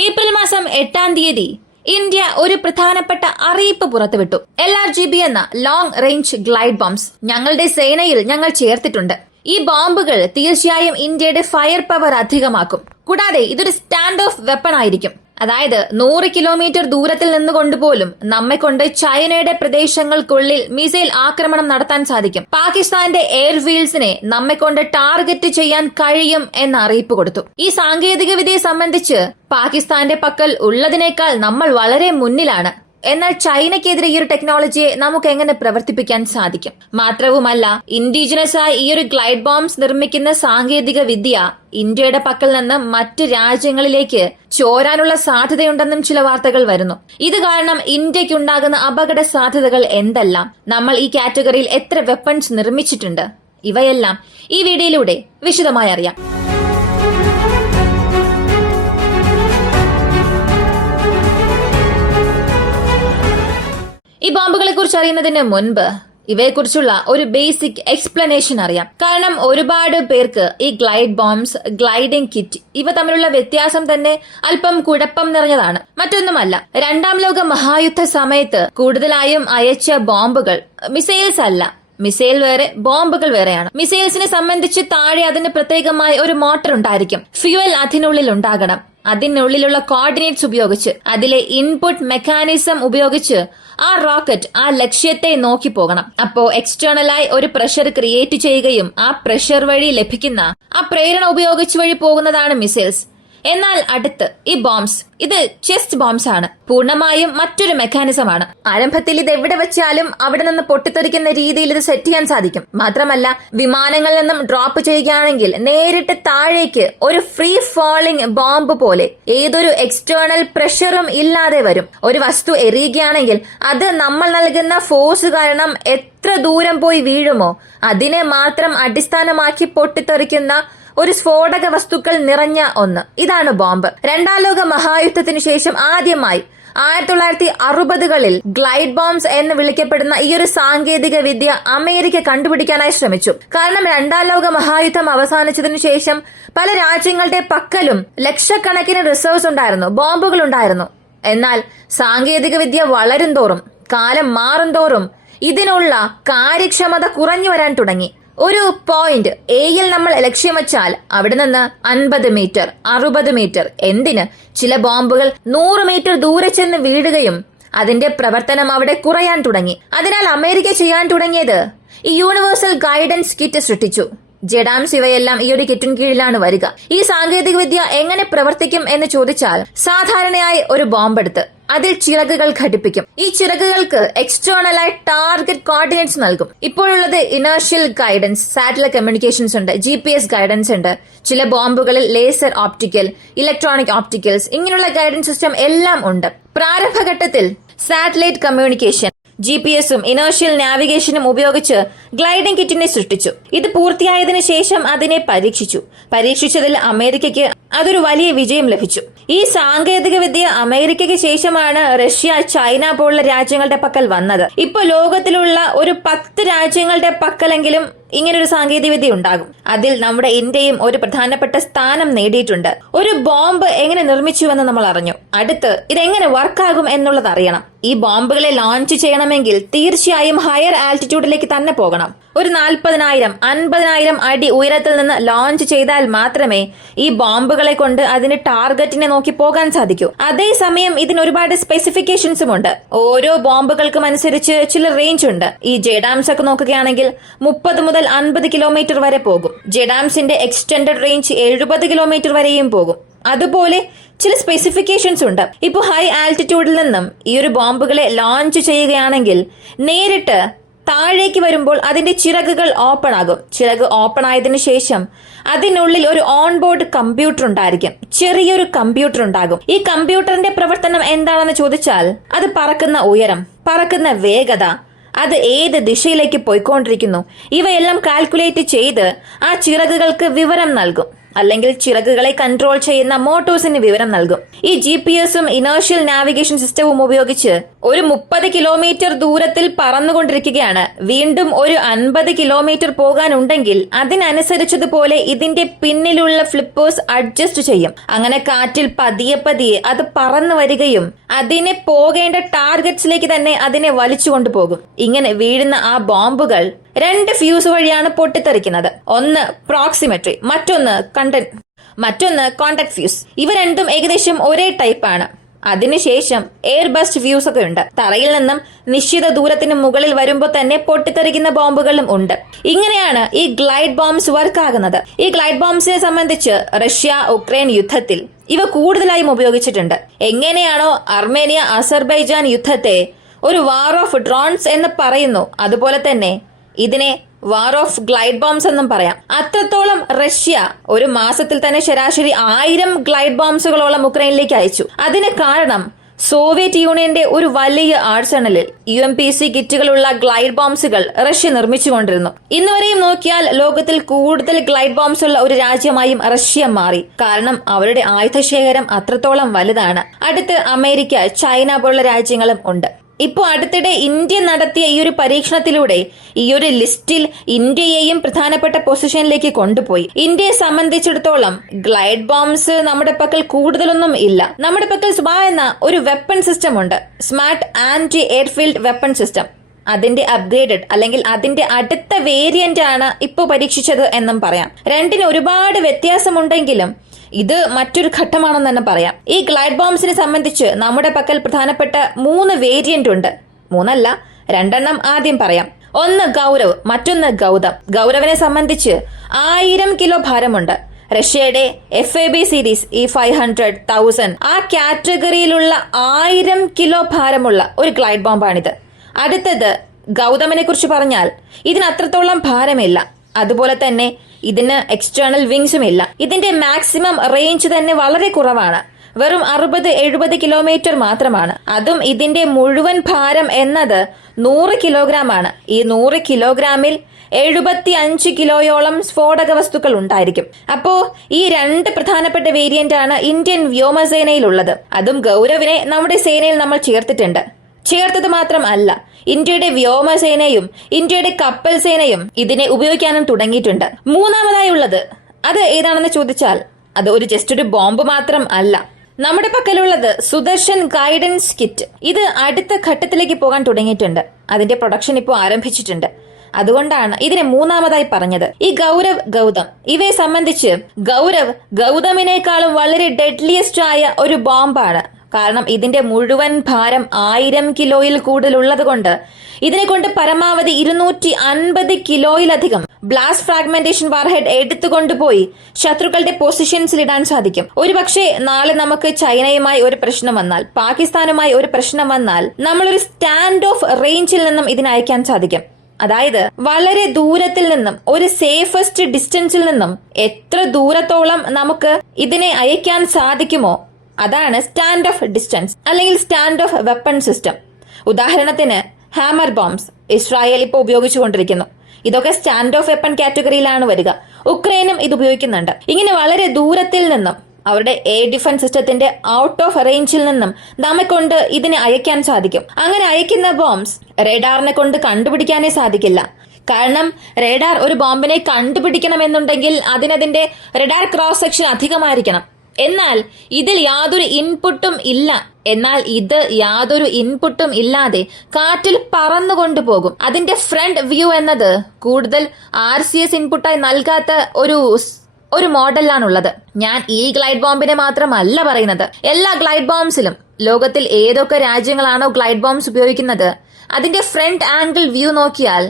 April മാസം 8 India ഒരു പ്രധാനപ്പെട്ട അറിയിപ്പ് പുറത്തുവിട്ടു. LRGB എന്ന ലോങ് റേഞ്ച് ഗ്ലൈഡ് ബോംബ്സ് ഞങ്ങളുടെ സേനയിൽ ഞങ്ങൾ ചേർത്തിട്ടുണ്ട്. ഈ ബോംബുകൾ തീർച്ചയായും ഇന്ത്യയുടെ ഫയർ പവർ അധികമാക്കും. കൂടാതെ ഇതൊരു സ്റ്റാൻഡ് ഓഫ് വെപ്പൺ ആയിരിക്കും. അതായത് 100 കിലോമീറ്റർ ദൂരത്തിൽ നിന്നുകൊണ്ടുപോലും നമ്മെ കൊണ്ട് ചൈനയുടെ പ്രദേശങ്ങൾക്കുള്ളിൽ മിസൈൽ ആക്രമണം നടത്താൻ സാധിക്കും. പാകിസ്ഥാന്റെ എയർഫീൽഡ്സിനെ നമ്മെ കൊണ്ട് ടാർഗറ്റ് ചെയ്യാൻ കഴിയും എന്ന അറിയിപ്പ് കൊടുത്തു. ഈ സാങ്കേതിക വിദ്യയെ സംബന്ധിച്ച് പാകിസ്ഥാന്റെ പക്കൽ ഉള്ളതിനേക്കാൾ നമ്മൾ വളരെ മുന്നിലാണ്. എന്നാൽ ചൈനയ്ക്കെതിരെ ഈ ഒരു ടെക്നോളജിയെ നമുക്ക് എങ്ങനെ പ്രവർത്തിപ്പിക്കാൻ സാധിക്കും? മാത്രവുമല്ല, ഇൻഡിജിനസ് ആയി ഈ ഒരു ഗ്ലൈഡ് ബോംബ്സ് നിർമ്മിക്കുന്ന സാങ്കേതിക വിദ്യ ഇന്ത്യയുടെ പക്കൽ നിന്ന് മറ്റ് രാജ്യങ്ങളിലേക്ക് ചോരാനുള്ള സാധ്യതയുണ്ടെന്നും ചില വാർത്തകൾ വരുന്നു. ഇത് കാരണം ഇന്ത്യക്കുണ്ടാകുന്ന അപകട സാധ്യതകൾ എന്തെല്ലാം? നമ്മൾ ഈ കാറ്റഗറിയിൽ എത്ര വെപ്പൺസ് നിർമ്മിച്ചിട്ടുണ്ട്? ഇവയെല്ലാം ഈ വീഡിയോയിലൂടെ വിശദമായി അറിയാം. ഈ ബോംബുകളെ കുറിച്ച് അറിയുന്നതിന് മുൻപ് ഇവയെക്കുറിച്ചുള്ള ഒരു ബേസിക് എക്സ്പ്ലനേഷൻ അറിയാം. കാരണം ഒരുപാട് പേർക്ക് ഈ ഗ്ലൈഡ് ബോംബ്സ്, ഗ്ലൈഡിംഗ് കിറ്റ് ഇവ തമ്മിലുള്ള വ്യത്യാസം തന്നെ അല്പം കുഴപ്പം നിറഞ്ഞതാണ്. മറ്റൊന്നുമല്ല, 2ാം ലോക മഹായുദ്ധ സമയത്ത് കൂടുതലായും അയച്ച ബോംബുകൾ മിസൈൽസ് അല്ല. മിസൈൽ വേറെ, ബോംബുകൾ വേറെയാണ്. മിസൈൽസിനെ സംബന്ധിച്ച് താഴെ അതിന് പ്രത്യേകമായി ഒരു മോട്ടർ ഉണ്ടായിരിക്കും. ഫ്യൂവൽ അതിനുള്ളിൽ ഉണ്ടാകണം. അതിനുള്ളിലുള്ള കോർഡിനേറ്റ്സ് ഉപയോഗിച്ച്, അതിലെ ഇൻപുട്ട് മെക്കാനിസം ഉപയോഗിച്ച് ആ റോക്കറ്റ് ആ ലക്ഷ്യത്തെ നോക്കി പോകണം. അപ്പോ എക്സ്റ്റേണലായി ഒരു പ്രഷർ ക്രിയേറ്റ് ചെയ്യുകയും ആ പ്രഷർ വഴി ലഭിക്കുന്ന ആ പ്രേരണ ഉപയോഗിച്ച് വഴി പോകുന്നതാണ് മിസൈൽസ്. എന്നാൽ അടുത്ത് ഈ ബോംബ്സ്, ഇത് ചെസ്റ്റ് ബോംബ്സ് ആണ്. പൂർണ്ണമായും മറ്റൊരു മെക്കാനിസമാണ്. ആരംഭത്തിൽ ഇത് എവിടെ വെച്ചാലും അവിടെ നിന്ന് പൊട്ടിത്തെറിക്കുന്ന രീതിയിൽ ഇത് സെറ്റ് ചെയ്യാൻ സാധിക്കും. മാത്രമല്ല, വിമാനങ്ങളിൽ നിന്നും ഡ്രോപ്പ് ചെയ്യുകയാണെങ്കിൽ നേരിട്ട് താഴേക്ക് ഒരു ഫ്രീ ഫാളിംഗ് ബോംബ് പോലെ ഏതൊരു എക്സ്റ്റേണൽ പ്രഷറും ഇല്ലാതെ വരും. ഒരു വസ്തു എറിയുകയാണെങ്കിൽ അത് നമ്മൾ നൽകുന്ന ഫോഴ്സ് കാരണം എത്ര ദൂരം പോയി വീഴുമോ അതിനെ മാത്രം അടിസ്ഥാനമാക്കി പൊട്ടിത്തെറിക്കുന്ന ഒരു സ്ഫോടക വസ്തുക്കൾ നിറഞ്ഞ ഒന്ന്. ഇതാണ് ബോംബ്. 2ാം ലോക മഹായുദ്ധത്തിനു ശേഷം ആദ്യമായി 1960കളിൽ ഗ്ലൈഡ് ബോംബ്സ് എന്ന് വിളിക്കപ്പെടുന്ന ഈ ഒരു സാങ്കേതിക വിദ്യ അമേരിക്ക കണ്ടുപിടിക്കാനായി ശ്രമിച്ചു. കാരണം 2ാം ലോക മഹായുദ്ധം അവസാനിച്ചതിനു ശേഷം പല രാജ്യങ്ങളുടെ പക്കലും ലക്ഷക്കണക്കിന് റിസർവ്സ് ഉണ്ടായിരുന്നു, ബോംബുകൾ ഉണ്ടായിരുന്നു. എന്നാൽ സാങ്കേതിക വിദ്യ വളരും തോറും, കാലം മാറും തോറും ഇതിനുള്ള കാര്യക്ഷമത കുറഞ്ഞു വരാൻ തുടങ്ങി. ഒരു പോയിന്റ് എയിൽ നമ്മൾ ലക്ഷ്യം വെച്ചാൽ അവിടെ നിന്ന് 50 മീറ്റർ, 60 മീറ്റർ, എന്തിന് ചില ബോംബുകൾ 100 മീറ്റർ ദൂരെ ചെന്ന് വീഴുകയും അതിന്റെ പ്രവർത്തനം അവിടെ കുറയാൻ തുടങ്ങി. അതിനാൽ അമേരിക്ക ചെയ്യാൻ തുടങ്ങിയത് ഈ യൂണിവേഴ്സൽ ഗൈഡൻസ് കിറ്റ് സൃഷ്ടിച്ചു. ജെഡാംസ് ഇവയെല്ലാം ഈ ഒരു കിറ്റിന് കീഴിലാണ് വരിക. ഈ സാങ്കേതിക വിദ്യ എങ്ങനെ പ്രവർത്തിക്കും എന്ന് ചോദിച്ചാൽ, സാധാരണയായി ഒരു ബോംബെടുത്ത് അതിൽ ചിറകുകൾ ഘടിപ്പിക്കും. ഈ ചിറകുകൾക്ക് എക്സ്റ്റേണലായി ടാർഗറ്റ് കോർഡിനേറ്റ്സ് നൽകും. ഇപ്പോഴുള്ളത് ഇനേർഷ്യൽ ഗൈഡൻസ്, സാറ്റലൈറ്റ് കമ്മ്യൂണിക്കേഷൻസ് ഉണ്ട്, GPS ഗൈഡൻസ് ഉണ്ട്. ചില ബോംബുകളിൽ ലേസർ ഓപ്റ്റിക്കൽ, ഇലക്ട്രോണിക് ഓപ്റ്റിക്കൽസ് ഇങ്ങനെയുള്ള ഗൈഡൻസ് സിസ്റ്റം എല്ലാം ഉണ്ട്. പ്രാരംഭഘട്ടത്തിൽ സാറ്റലൈറ്റ് കമ്മ്യൂണിക്കേഷൻ, GPS-ഉം ഇനേർഷ്യൽ നാവിഗേഷനും ഉപയോഗിച്ച് ഗ്ലൈഡിംഗ് കിറ്റിനെ സൃഷ്ടിച്ചു. ഇത് പൂർത്തിയായതിനു ശേഷം അതിനെ പരീക്ഷിച്ചതിൽ അമേരിക്കയ്ക്ക് അതൊരു വലിയ വിജയം ലഭിച്ചു. ഈ സാങ്കേതിക വിദ്യ അമേരിക്കയ്ക്ക് ശേഷമാണ് റഷ്യ, ചൈന പോലുള്ള രാജ്യങ്ങളുടെ പക്കൽ വന്നത്. ഇപ്പൊ ലോകത്തിലുള്ള ഒരു 10 രാജ്യങ്ങളുടെ പക്കലെങ്കിലും ഇങ്ങനൊരു സാങ്കേതിക വിദ്യ ഉണ്ടാകും. അതിൽ നമ്മുടെ ഇന്ത്യയും ഒരു പ്രധാനപ്പെട്ട സ്ഥാനം നേടിയിട്ടുണ്ട്. ഒരു ബോംബ് എങ്ങനെ നിർമ്മിച്ചുവെന്ന് നമ്മൾ അറിഞ്ഞു. അടുത്ത് ഇതെങ്ങനെ വർക്കാകും എന്നുള്ളത് അറിയണം. ഈ ബോംബുകളെ ലോഞ്ച് ചെയ്യണമെങ്കിൽ തീർച്ചയായും ഹയർ ആൾട്ടിറ്റ്യൂഡിലേക്ക് തന്നെ പോകണം. ഒരു 40,000, 50,000 അടി ഉയരത്തിൽ നിന്ന് ലോഞ്ച് ചെയ്താൽ മാത്രമേ ഈ ബോംബുകളെ കൊണ്ട് അതിന്റെ ടാർഗറ്റിനെ നോക്കി പോകാൻ സാധിക്കൂ. അതേസമയം ഇതിന് ഒരുപാട് സ്പെസിഫിക്കേഷൻസും ഉണ്ട്. ഓരോ ബോംബുകൾക്കും അനുസരിച്ച് ചില റേഞ്ച് ഉണ്ട്. ഈ ജെഡാംസ് ഒക്കെ നോക്കുകയാണെങ്കിൽ 30 മുതൽ 50 കിലോമീറ്റർ വരെ പോകും. ജെഡാംസിന്റെ എക്സ്റ്റൻഡഡ് റേഞ്ച് 70 കിലോമീറ്റർ വരെയും പോകും. അതുപോലെ ചില സ്പെസിഫിക്കേഷൻസ് ഉണ്ട്. ഇപ്പൊ ഹൈ ആൾട്ടിറ്റ്യൂഡിൽ നിന്നും ഈ ഒരു ബോംബുകളെ ലോഞ്ച് ചെയ്യുകയാണെങ്കിൽ നേരിട്ട് താഴേക്ക് വരുമ്പോൾ അതിന്റെ ചിറകുകൾ ഓപ്പൺ ആകും. ചിറക് ഓപ്പൺ ആയതിനു ശേഷം അതിനുള്ളിൽ ഒരു ഓൺബോർഡ് കമ്പ്യൂട്ടർ ഉണ്ടായിരിക്കും. ചെറിയൊരു കമ്പ്യൂട്ടർ ഉണ്ടാകും. ഈ കമ്പ്യൂട്ടറിന്റെ പ്രവർത്തനം എന്താണെന്ന് ചോദിച്ചാൽ, അത് പറക്കുന്ന ഉയരം, പറക്കുന്ന വേഗത, അത് ഏത് ദിശയിലേക്ക് പോയിക്കൊണ്ടിരിക്കുന്നു, ഇവയെല്ലാം കാൽക്കുലേറ്റ് ചെയ്ത് ആ ചിറകുകൾക്ക് വിവരം നൽകും. അല്ലെങ്കിൽ ചിറകുകളെ കൺട്രോൾ ചെയ്യുന്ന മോട്ടോഴ്സിന് വിവരം നൽകും. ഈ GPS-ഉം ഇനേർഷ്യൽ നാവിഗേഷൻ സിസ്റ്റവും ഉപയോഗിച്ച് ഒരു 30 കിലോമീറ്റർ ദൂരത്തിൽ പറന്നുകൊണ്ടിരിക്കുകയാണ്. വീണ്ടും ഒരു 50 കിലോമീറ്റർ പോകാനുണ്ടെങ്കിൽ അതിനനുസരിച്ചതുപോലെ ഇതിന്റെ പിന്നിലുള്ള ഫ്ലിപ്പേഴ്സ് അഡ്ജസ്റ്റ് ചെയ്യും. അങ്ങനെ കാറ്റിൽ പതിയെ പതിയെ അത് പറന്നു വരികയും അതിനെ പോകേണ്ട ടാർഗറ്റ്സിലേക്ക് തന്നെ അതിനെ വലിച്ചുകൊണ്ടു പോകും. ഇങ്ങനെ വീഴുന്ന ആ ബോംബുകൾ 2 ഫ്യൂസ് വഴിയാണ് പൊട്ടിത്തെറിക്കുന്നത്. ഒന്ന് പ്രോക്സിമെട്രി, മറ്റൊന്ന് കോണ്ടാക്ട് ഫ്യൂസ്. ഇവ രണ്ടും ഏകദേശം ഒരേ ടൈപ്പാണ്. അതിനുശേഷം എയർ ബസ്റ്റ് ഫ്യൂസ് ഒക്കെ ഉണ്ട്. തറയിൽ നിന്നും നിശ്ചിത ദൂരത്തിന് മുകളിൽ വരുമ്പോൾ തന്നെ പൊട്ടിത്തെറിക്കുന്ന ബോംബുകളും ഉണ്ട്. ഇങ്ങനെയാണ് ഈ ഗ്ലൈഡ് ബോംബ്സ് വർക്ക് ആകുന്നത്. ഈ ഗ്ലൈഡ് ബോംബ്സിനെ സംബന്ധിച്ച് റഷ്യ ഉക്രൈൻ യുദ്ധത്തിൽ ഇവ കൂടുതലായും ഉപയോഗിച്ചിട്ടുണ്ട്. എങ്ങനെയാണോ അർമേനിയ അസർബൈജാൻ യുദ്ധത്തെ ഒരു വാർ ഓഫ് ഡ്രോൺസ് എന്ന് പറയുന്നു, അതുപോലെ തന്നെ ഇതിനെ വാർ ഓഫ് ഗ്ലൈഡ് ബോംബ്സ് എന്നും പറയാം. അത്രത്തോളം റഷ്യ ഒരു മാസത്തിൽ തന്നെ ശരാശരി 1000 ഗ്ലൈഡ് ബോംബ്സുകളോളം ഉക്രൈനിലേക്ക് അയച്ചു. അതിന് കാരണം സോവിയറ്റ് യൂണിയന്റെ ഒരു വലിയ ആർസണലിൽ UMPC കിറ്റുകളുള്ള ഗ്ലൈഡ് ബോംബ്സുകൾ റഷ്യ നിർമ്മിച്ചുകൊണ്ടിരുന്നു. ഇന്നുവരെയും നോക്കിയാൽ ലോകത്തിൽ കൂടുതൽ ഗ്ലൈഡ് ബോംബ്സ് ഉള്ള ഒരു രാജ്യമായും റഷ്യ മാറി. കാരണം അവരുടെ ആയുധശേഖരം അത്രത്തോളം വലുതാണ്. അടുത്ത് അമേരിക്ക, ചൈന പോലുള്ള രാജ്യങ്ങളും ഉണ്ട്. ഇപ്പോൾ അടുത്തിടെ ഇന്ത്യ നടത്തിയ ഈ ഒരു പരീക്ഷണത്തിലൂടെ ഈ ഒരു ലിസ്റ്റിൽ ഇന്ത്യയെയും പ്രധാനപ്പെട്ട പൊസിഷനിലേക്ക് കൊണ്ടുപോയി. ഇന്ത്യയെ സംബന്ധിച്ചിടത്തോളം ഗ്ലൈഡ് ബോംബ്സ് നമ്മുടെ പക്കൽ കൂടുതലൊന്നും ഇല്ല. നമ്മുടെ പക്കൽ സ്വാ എന്ന ഒരു വെപ്പൺ സിസ്റ്റം ഉണ്ട്, smart anti airfield weapon system. അതിന്റെ അപ്ഗ്രേഡഡ് അല്ലെങ്കിൽ അതിന്റെ അടുത്ത വേരിയന്റ് ആണ് ഇപ്പോൾ പരീക്ഷിച്ചത് എന്നും പറയാം. രണ്ടിന് ഒരുപാട് വ്യത്യാസമുണ്ടെങ്കിലും ഇത് മറ്റൊരു ഘട്ടമാണെന്ന് തന്നെ പറയാം. ഈ ഗ്ലൈഡ് ബോംബ്സിനെ സംബന്ധിച്ച് നമ്മുടെ പക്കൽ പ്രധാനപ്പെട്ട 3 വേരിയന്റ് ഉണ്ട്. 3 അല്ല, 2 ആദ്യം പറയാം. ഒന്ന് ഗൗരവ്, മറ്റൊന്ന് ഗൗതം. ഗൗരവിനെ സംബന്ധിച്ച് 1000 കിലോ ഭാരമുണ്ട്. റഷ്യയുടെ FAB സീരീസ് ഈ 500, 1000 ആ കാറ്റഗറിയിലുള്ള 1000 കിലോ ഭാരമുള്ള ഒരു ഗ്ലൈഡ് ബോംബാണിത്. അടുത്തത് ഗൗതമിനെ കുറിച്ച് പറഞ്ഞാൽ ഇതിന് അത്രത്തോളം ഭാരമില്ല. അതുപോലെ തന്നെ ഇതിന് എക്സ്റ്റേണൽ വിങ്സും ഇല്ല. ഇതിന്റെ മാക്സിമം റേഞ്ച് തന്നെ വളരെ കുറവാണ്, വെറും 60-70 കിലോമീറ്റർ മാത്രമാണ്. അതും ഇതിന്റെ മുഴുവൻ ഭാരം എന്നത് 100 കിലോഗ്രാം ആണ്. ഈ 100 കിലോഗ്രാമിൽ 75 കിലോയോളം സ്ഫോടക വസ്തുക്കൾ ഉണ്ടായിരിക്കും. അപ്പോ ഈ 2 പ്രധാനപ്പെട്ട വേരിയന്റ് ആണ് ഇന്ത്യൻ വ്യോമസേനയിലുള്ളത്. അതും ഗൗരവിനെ നമ്മുടെ സേനയിൽ നമ്മൾ ചേർത്തത് മാത്രം അല്ല, ഇന്ത്യയുടെ വ്യോമസേനയും ഇന്ത്യയുടെ കപ്പൽ സേനയും ഇതിനെ ഉപയോഗിക്കാനും തുടങ്ങിയിട്ടുണ്ട്. മൂന്നാമതായുള്ളത് അത് ഏതാണെന്ന് ചോദിച്ചാൽ അത് ജസ്റ്റ് ഒരു ബോംബ് മാത്രം അല്ല. നമ്മുടെ പക്കലുള്ളത് സുദർശൻ ഗൈഡൻസ് കിറ്റ്. ഇത് അടുത്ത ഘട്ടത്തിലേക്ക് പോകാൻ തുടങ്ങിയിട്ടുണ്ട്. അതിന്റെ പ്രൊഡക്ഷൻ ഇപ്പോൾ ആരംഭിച്ചിട്ടുണ്ട്. അതുകൊണ്ടാണ് ഇതിനെ മൂന്നാമതായി പറഞ്ഞത്. ഈ ഗൗതം ഇവയെ സംബന്ധിച്ച് ഗൗതമിനേക്കാളും വളരെ ഡെഡ്ലിയസ്റ്റ് ആയ ഒരു ബോംബാണ്. കാരണം ഇതിന്റെ മുഴുവൻ ഭാരം 1000 കിലോയിൽ കൂടുതലുള്ളത് കൊണ്ട് ഇതിനെ കൊണ്ട് പരമാവധി 250 കിലോയിലധികം ബ്ലാസ്റ്റ് ഫ്രാഗ്മെന്റേഷൻ വാർഹെഡ് എടുത്തുകൊണ്ടുപോയി ശത്രുക്കളുടെ പൊസിഷൻസിൽ ഇടാൻ സാധിക്കും. ഒരുപക്ഷെ നാളെ നമുക്ക് ചൈനയുമായി ഒരു പ്രശ്നം വന്നാൽ, പാകിസ്ഥാനുമായി ഒരു പ്രശ്നം വന്നാൽ നമ്മളൊരു സ്റ്റാൻഡ് ഓഫ് റേഞ്ചിൽ നിന്നും ഇതിനെ അയക്കാൻ സാധിക്കും. അതായത് വളരെ ദൂരത്തിൽ നിന്നും, ഒരു സേഫസ്റ്റ് ഡിസ്റ്റൻസിൽ നിന്നും എത്ര ദൂരത്തോളം നമുക്ക് ഇതിനെ അയക്കാൻ സാധിക്കുമോ അതാണ് സ്റ്റാൻഡ് ഓഫ് ഡിസ്റ്റൻസ് അല്ലെങ്കിൽ സ്റ്റാൻഡ് ഓഫ് വെപ്പൺ സിസ്റ്റം. ഉദാഹരണത്തിന് ഹാമർ ബോംബ്സ് ഇസ്രായേൽ ഇപ്പോൾ ഉപയോഗിച്ചുകൊണ്ടിരിക്കുന്നു. ഇതൊക്കെ സ്റ്റാൻഡ് ഓഫ് വെപ്പൺ കാറ്റഗറിയിലാണ് വരിക. ഉക്രൈനും ഇത് ഉപയോഗിക്കുന്നുണ്ട്. ഇങ്ങനെ വളരെ ദൂരത്തിൽ നിന്നും അവരുടെ എയർ ഡിഫൻസ് സിസ്റ്റത്തിന്റെ ഔട്ട് ഓഫ് റേഞ്ചിൽ നിന്നും നമ്മെ കൊണ്ട് ഇതിനെ അയക്കാൻ സാധിക്കും. അങ്ങനെ അയക്കുന്ന ബോംബ്സ് റേഡാറിനെ കൊണ്ട് കണ്ടുപിടിക്കാനേ സാധിക്കില്ല. കാരണം റേഡാർ ഒരു ബോംബിനെ കണ്ടുപിടിക്കണമെന്നുണ്ടെങ്കിൽ അതിനതിന്റെ റേഡാർ ക്രോസ് സെക്ഷൻ അധികമായിരിക്കണം. എന്നാൽ ഇതിൽ യാതൊരു ഇൻപുട്ടും ഇല്ലാതെ കാറ്റിൽ പറന്നുകൊണ്ടുപോകും. അതിന്റെ ഫ്രണ്ട് വ്യൂ എന്നത് കൂടുതൽ RCS ഇൻപുട്ടായി നൽകാത്ത ഒരു മോഡലിലാണുള്ളത്. ഞാൻ ഈ ഗ്ലൈഡ് ബോംബിനെ മാത്രമല്ല പറയുന്നത്, എല്ലാ ഗ്ലൈഡ് ബോംബ്സിലും ലോകത്തിൽ ഏതൊക്കെ രാജ്യങ്ങളാണോ ഗ്ലൈഡ് ബോംബ്സ് ഉപയോഗിക്കുന്നത് അതിന്റെ ഫ്രണ്ട് ആംഗിൾ വ്യൂ നോക്കിയാൽ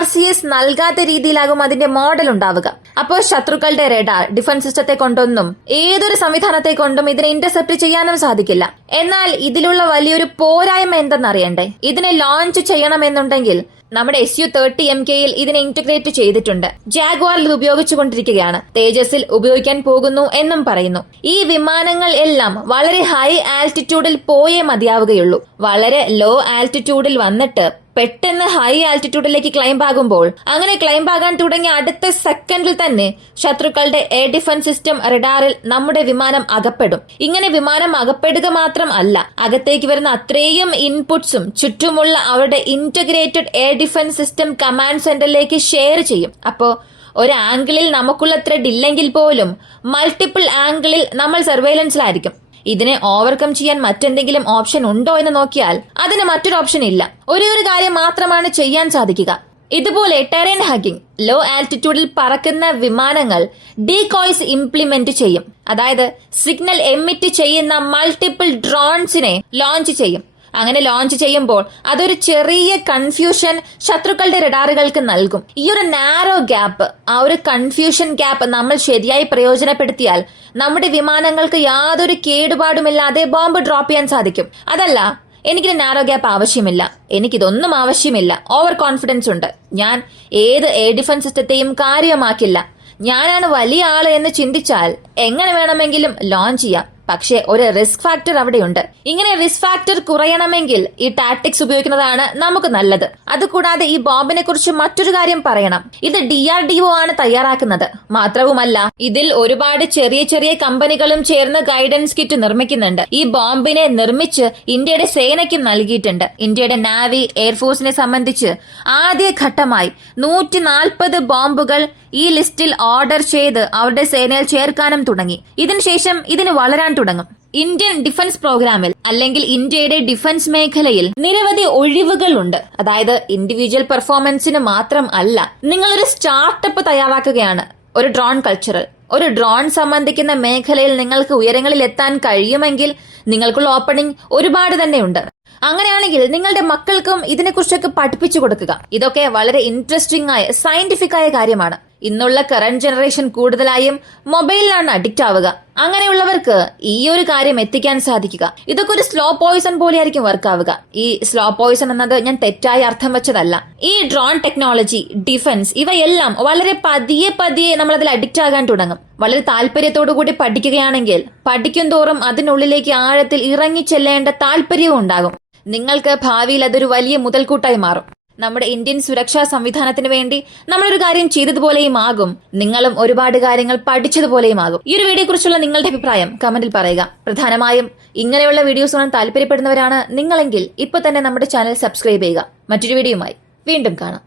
RCS നൽകാത്ത രീതിയിലാകും അതിന്റെ മോഡൽ ഉണ്ടാവുക. അപ്പോൾ ശത്രുക്കളുടെ റേഡാർ ഡിഫൻസ് സിസ്റ്റത്തെ കൊണ്ടൊന്നും ഏതൊരു സംവിധാനത്തെ കൊണ്ടും ഇതിനെ ഇന്റർസെപ്റ്റ് ചെയ്യാനും സാധിക്കില്ല. എന്നാൽ ഇതിലുള്ള വലിയൊരു പോരായ്മ എന്തെന്നറിയണ്ടേ? ഇതിനെ ലോഞ്ച് ചെയ്യണമെന്നുണ്ടെങ്കിൽ നമ്മുടെ SU-30MKയിൽ ഇതിനെ ഇന്റഗ്രേറ്റ് ചെയ്തിട്ടുണ്ട്. ജാഗ്വാറിൽ ഇത് ഉപയോഗിച്ചുകൊണ്ടിരിക്കുകയാണ്. തേജസിൽ ഉപയോഗിക്കാൻ പോകുന്നു എന്നും പറയുന്നു. ഈ വിമാനങ്ങൾ എല്ലാം വളരെ ഹൈ ആൾട്ടിറ്റ്യൂഡിൽ പോയേ മതിയാവുകയുള്ളൂ. വളരെ ലോ ആൾട്ടിറ്റ്യൂഡിൽ വന്നിട്ട് പെട്ടെന്ന് ഹൈ ആൾട്ടിറ്റ്യൂഡിലേക്ക് ക്ലൈംബ് ആകുമ്പോൾ, അങ്ങനെ ക്ലൈംബ് ആകാൻ തുടങ്ങിയ അടുത്ത സെക്കൻഡിൽ തന്നെ ശത്രുക്കളുടെ എയർ ഡിഫൻസ് സിസ്റ്റം റഡാറിൽ നമ്മുടെ വിമാനം അകപ്പെടും. ഇങ്ങനെ വിമാനം അകപ്പെടുക മാത്രം അല്ല, അകത്തേക്ക് വരുന്ന അത്രയും ഇൻപുട്സും ചുറ്റുമുള്ള അവരുടെ integrated air defence system command സെന്ററിലേക്ക് ഷെയർ ചെയ്യും. അപ്പോ ഒരു ആംഗിളിൽ നമുക്കുള്ള ത്രെഡ് ഇല്ലെങ്കിൽ പോലും മൾട്ടിപ്പിൾ ആംഗിളിൽ നമ്മൾ സർവൈലൻസിലായിരിക്കും. ഇതിനെ ഓവർകം ചെയ്യാൻ മറ്റെന്തെങ്കിലും ഓപ്ഷൻ ഉണ്ടോ എന്ന് നോക്കിയാൽ അതിന് മറ്റൊരു ഓപ്ഷൻ ഇല്ല. ഒരു കാര്യം മാത്രമാണ് ചെയ്യാൻ സാധിക്കുക. ഇതുപോലെ ടെറൈൻ ഹഗിംഗ്, ലോ ആൾട്ടിറ്റ്യൂഡിൽ പറക്കുന്ന വിമാനങ്ങൾ ഡീകോയ്സ് ഇംപ്ലിമെന്റ് ചെയ്യും. അതായത് സിഗ്നൽ എമിറ്റ് ചെയ്യുന്ന മൾട്ടിപ്പിൾ ഡ്രോൺസിനെ ലോഞ്ച് ചെയ്യും. അങ്ങനെ ലോഞ്ച് ചെയ്യുമ്പോൾ അതൊരു ചെറിയ കൺഫ്യൂഷൻ ശത്രുക്കളുടെ റഡാറുകൾക്ക് നൽകും. ഈ ഒരു നാരോ ഗ്യാപ്പ്, ആ ഒരു കൺഫ്യൂഷൻ ഗ്യാപ്പ് നമ്മൾ ശരിയായി പ്രയോജനപ്പെടുത്തിയാൽ നമ്മുടെ വിമാനങ്ങൾക്ക് യാതൊരു കേടുപാടുമില്ലാതെ ബോംബ് ഡ്രോപ്പ് ചെയ്യാൻ സാധിക്കും. അതല്ല, എനിക്കിത് നാരോ ഗ്യാപ്പ് ആവശ്യമില്ല, എനിക്കിതൊന്നും ആവശ്യമില്ല, ഓവർ കോൺഫിഡൻസ് ഉണ്ട്, ഞാൻ ഏത് എയർ ഡിഫൻസ് സിസ്റ്റത്തെയും കാര്യമാക്കില്ല, ഞാനാണ് വലിയ ആള് എന്ന് ചിന്തിച്ചാൽ എങ്ങനെ വേണമെങ്കിലും ലോഞ്ച് ചെയ്യാം. പക്ഷേ ഒരു റിസ്ക് ഫാക്ടർ അവിടെയുണ്ട്. ഇങ്ങനെ റിസ്ക് ഫാക്ടർ കുറയണമെങ്കിൽ ഈ ടാക്ടിക്സ് ഉപയോഗിക്കുന്നതാണ് നമുക്ക് നല്ലത്. അതുകൂടാതെ ഈ ബോംബിനെ കുറിച്ച് മറ്റൊരു കാര്യം പറയണം. ഇത് DRDO ആണ് തയ്യാറാക്കുന്നത്. മാത്രവുമല്ല, ഇതിൽ ഒരുപാട് ചെറിയ ചെറിയ കമ്പനികളും ചേർന്ന് ഗൈഡൻസ് കിറ്റ് നിർമ്മിക്കുന്നുണ്ട്. ഈ ബോംബിനെ നിർമ്മിച്ച് ഇന്ത്യയുടെ സേനയ്ക്കും നൽകിയിട്ടുണ്ട്. ഇന്ത്യയുടെ നാവി, എയർഫോഴ്സിനെ സംബന്ധിച്ച് ആദ്യ ഘട്ടമായി 140 ബോംബുകൾ ഈ ലിസ്റ്റിൽ ഓർഡർ ചെയ്ത് അവരുടെ സേനയിൽ ചേർക്കാനും തുടങ്ങി. ഇതിനുശേഷം ഇതിന് വളരാൻ തുടങ്ങും. ഇന്ത്യൻ ഡിഫൻസ് പ്രോഗ്രാമിൽ അല്ലെങ്കിൽ ഇന്ത്യയുടെ ഡിഫൻസ് മേഖലയിൽ നിരവധി ഒഴിവുകൾ ഉണ്ട്. അതായത് ഇൻഡിവിജ്വൽ പെർഫോമൻസിന് മാത്രം അല്ല. നിങ്ങളൊരു സ്റ്റാർട്ടപ്പ് തയ്യാറാക്കുകയാണ്, ഒരു ഡ്രോൺ കൾച്ചറൽ, ഒരു ഡ്രോൺ സംബന്ധിക്കുന്ന മേഖലയിൽ നിങ്ങൾക്ക് ഉയരങ്ങളിൽ എത്താൻ കഴിയുമെങ്കിൽ നിങ്ങൾക്കുള്ള ഓപ്പണിംഗ് ഒരുപാട് തന്നെയുണ്ട്. അങ്ങനെയാണെങ്കിൽ നിങ്ങളുടെ മക്കൾക്കും ഇതിനെക്കുറിച്ചൊക്കെ പഠിപ്പിച്ചു കൊടുക്കുക. ഇതൊക്കെ വളരെ ഇൻട്രസ്റ്റിംഗ് ആയ സയന്റിഫിക് ആയ കാര്യമാണ്. ഇന്നുള്ള കറന്റ് ജനറേഷൻ കൂടുതലായും മൊബൈലിലാണ് അഡിക്റ്റ് ആവുക. അങ്ങനെയുള്ളവർക്ക് ഈ ഒരു കാര്യം എത്തിക്കാൻ സാധിക്കുക. ഇതൊക്കെ ഒരു സ്ലോ പോയിസൺ പോലെ ആയിരിക്കും വർക്ക് ആവുക. ഈ സ്ലോ പോയിസൺ എന്നത് ഞാൻ തെറ്റായി അർത്ഥം വെച്ചതല്ല. ഈ ഡ്രോൺ ടെക്നോളജി, ഡിഫൻസ്, ഇവയെല്ലാം വളരെ പതിയെ നമ്മൾ അതിൽ അഡിക്റ്റ് ആകാൻ തുടങ്ങും. വളരെ താല്പര്യത്തോടുകൂടി പഠിക്കുകയാണെങ്കിൽ പഠിക്കും തോറും അതിനുള്ളിലേക്ക് ആഴത്തിൽ ഇറങ്ങിച്ചെല്ലേണ്ട താല്പര്യവും ഉണ്ടാകും. നിങ്ങൾക്ക് ഭാവിയിൽ അതൊരു വലിയ മുതൽക്കൂട്ടായി മാറും. നമ്മുടെ ഇന്ത്യൻ സുരക്ഷാ സംവിധാനത്തിന് വേണ്ടി നമ്മളൊരു കാര്യം ചെയ്തതുപോലെയും ആകും. നിങ്ങളും ഒരുപാട് കാര്യങ്ങൾ പഠിച്ചതുപോലെയും ആകും. ഈ ഒരു വീഡിയോ കുറിച്ചുള്ള നിങ്ങളുടെ അഭിപ്രായം കമന്റിൽ പറയുക. പ്രധാനമായും ഇങ്ങനെയുള്ള വീഡിയോസ് കാണാൻ താല്പര്യപ്പെടുന്നവരാണ് നിങ്ങളെങ്കിൽ ഇപ്പൊ തന്നെ നമ്മുടെ ചാനൽ സബ്സ്ക്രൈബ് ചെയ്യുക. മറ്റൊരു വീഡിയോയുമായി വീണ്ടും കാണാം.